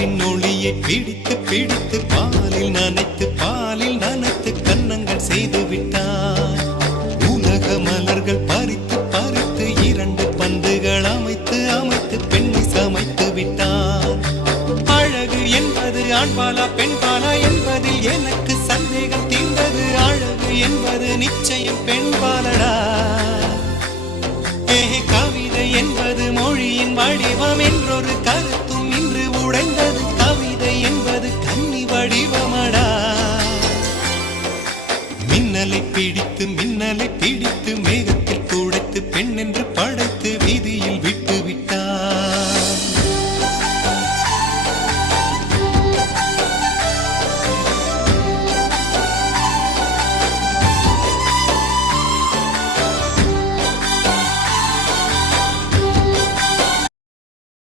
நிலவின் ஒளியை பிடித்து பிடித்து பாலில் நனைத்து கன்னங்கள் செய்து விட்டான். உலக மலர்கள் பறித்து பறித்து 2 பந்துகள் அமைத்து அமைத்து பெண்ணை சமைத்து விட்டான். அழகு என்பது ஆண்பாலா பெண்பாலா என்பதில் எனக்கு சந்தேகம் தீர்ந்தது. அழகு என்பது நிச்சயம் பெண்பாலடா. கவிதை என்பது மொழியின் வடிவம் என்றொரு கருத்தும் இன்று உடைந்தது. கவிதை என்பது கன்னி வடிவமடா. மின்னலை பிடித்து மேக